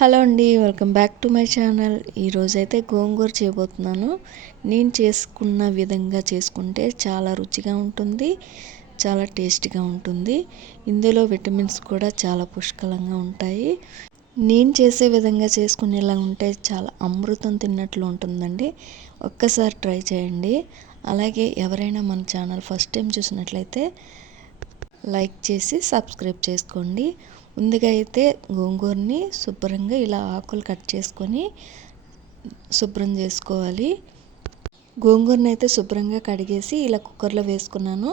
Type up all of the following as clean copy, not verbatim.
Hello అండి, welcome back to my channel. ఈరోజైతే గోంగూర చేయబోతున్నాను. నేను చేసుకున్న విధంగా చేసుకుంటే చాలా రుచిగా ఉంటుంది, చాలా టేస్టీగా ఉంటుంది. ఇందులో విటమిన్స్ కూడా చాలా పుష్కలంగా ఉంటాయి. నేను చేసే విధంగా చేసుకునేలా ఉంటే చాలా అమృతం తిన్నట్లు ఉంటుందండి. ఒక్కసారి ట్రై చేయండి. అలాగే ఎవరైనా మన ఛానల్ ఫస్ట్ టైం చూసినట్లయితే లైక్ చేసి సబ్స్క్రైబ్ చేసుకోండి. ముందుగా అయితే గోంగూరని శుభ్రంగా ఇలా ఆకులు కట్ చేసుకొని శుభ్రం చేసుకోవాలి. గోంగూరని అయితే శుభ్రంగా కడిగేసి ఇలా కుక్కర్లో వేసుకున్నాను.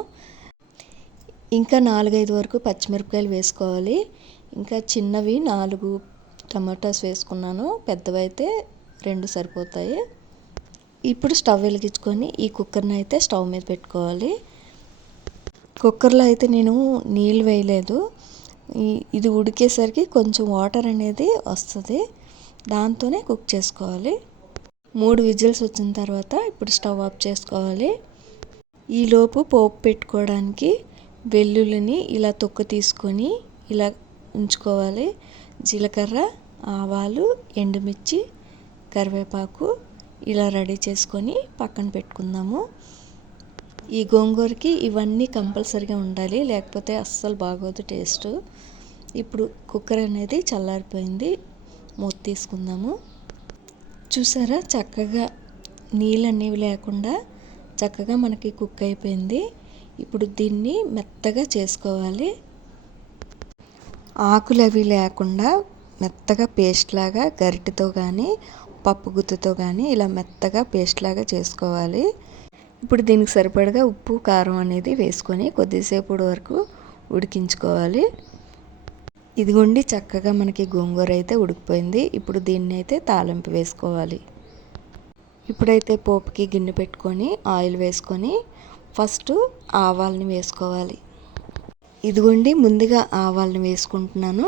ఇంకా 4-5 వరకు పచ్చిమిరపకాయలు వేసుకోవాలి. ఇంకా చిన్నవి 4 టమాటాస్ వేసుకున్నాను. పెద్దవి అయితే 2 సరిపోతాయి. ఇప్పుడు స్టవ్ వెలిగించుకొని ఈ కుక్కర్ని అయితే స్టవ్ మీద పెట్టుకోవాలి. కుక్కర్లో అయితే నేను నీళ్ళు వేయలేదు. ఇది ఉడికేసరికి కొంచెం వాటర్ అనేది వస్తుంది, దాంతోనే కుక్ చేసుకోవాలి. 3 విజిల్స్ వచ్చిన తర్వాత ఇప్పుడు స్టవ్ ఆఫ్ చేసుకోవాలి. ఈలోపు పోపు పెట్టుకోవడానికి వెల్లుల్లిని ఇలా తొక్క తీసుకొని ఇలా ఉంచుకోవాలి. జీలకర్ర, ఆవాలు, ఎండుమిర్చి, కరివేపాకు ఇలా రెడీ చేసుకొని పక్కన పెట్టుకుందాము. ఈ గోంగూరకి ఇవన్నీ కంపల్సరీగా ఉండాలి, లేకపోతే అస్సలు బాగోదు టేస్ట్. ఇప్పుడు కుక్కర్ అనేది చల్లారిపోయింది, మూత తీసుకుందాము. చూసారా, చక్కగా నీళ్ళు అనేవి లేకుండా చక్కగా మనకి కుక్ అయిపోయింది. ఇప్పుడు దీన్ని మెత్తగా చేసుకోవాలి. ఆకులు అవి లేకుండా మెత్తగా పేస్ట్ లాగా గరిటెతో కానీ పప్పు గుత్తితో కానీ ఇలా మెత్తగా పేస్ట్ లాగా చేసుకోవాలి. ఇప్పుడు దీనికి సరిపడగా ఉప్పు, కారం అనేది వేసుకొని కొద్దిసేపు వరకు ఉడికించుకోవాలి. ఇదిగోండి, చక్కగా మనకి గోంగూర అయితే ఉడికిపోయింది. ఇప్పుడు దీన్ని అయితే తాలింపు వేసుకోవాలి. ఇప్పుడైతే పోపుకి గిన్నె పెట్టుకొని ఆయిల్ వేసుకొని ఫస్ట్ ఆవాల్ని వేసుకోవాలి. ఇదిగోండి, ముందుగా ఆవాల్ని వేసుకుంటున్నాను.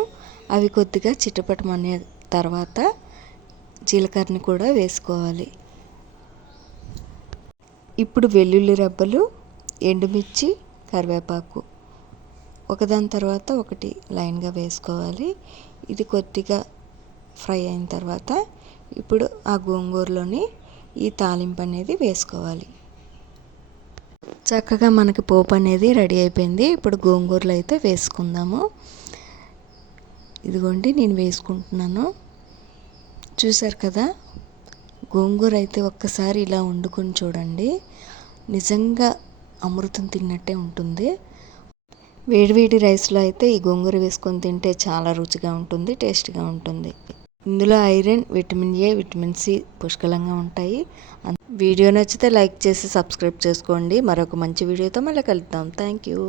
అవి కొద్దిగా చిటపటమనే తర్వాత జీలకర్రని కూడా వేసుకోవాలి. ఇప్పుడు వెల్లుల్లి రెబ్బలు, ఎండుమిర్చి, కరివేపాకు ఒకదాని తర్వాత ఒకటి లైన్గా వేసుకోవాలి. ఇది కొద్దిగా ఫ్రై అయిన తర్వాత ఇప్పుడు ఆ గోంగూరలోని ఈ తాలింపు అనేది వేసుకోవాలి. చక్కగా మనకి పోపు అనేది రెడీ అయిపోయింది. ఇప్పుడు గోంగూరలు అయితే వేసుకుందాము. ఇదిగోండి, నేను వేసుకుంటున్నాను. చూసారు కదా, గోంగూర అయితే ఒక్కసారి ఇలా వండుకొని చూడండి, నిజంగా అమృతం తిన్నట్టే ఉంటుంది. వేడివేడి రైస్లో అయితే ఈ గోంగూర వేసుకొని తింటే చాలా రుచిగా ఉంటుంది, టేస్ట్గా ఉంటుంది. ఇందులో iron, vitamin A, vitamin C పుష్కలంగా ఉంటాయి. వీడియో నచ్చితే లైక్ చేసి సబ్స్క్రైబ్ చేసుకోండి. మరొక మంచి వీడియోతో మళ్ళీ కలుద్దాం. Thank you.